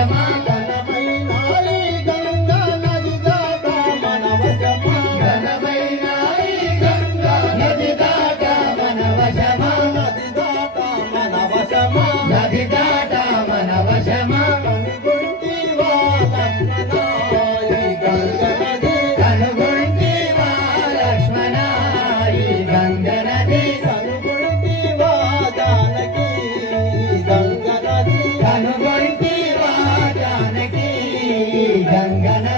వశమా ఘనమైన ఈ గంగా నది దాట మన వశమా ఘనమైన ఈ గంగా నది దాట మన వశమా నది దాట మన వశమా నది దాట మన వశమా కనుగొంటివా లక్ష్మణ ఈ గంగా నది కనుగొంటివా లక్ష్మణ ఈ గంగ నది కనుగొంటివా జానకి ఈ గంగా నది కనుగొంటివా జానకి ఈ గంగ నది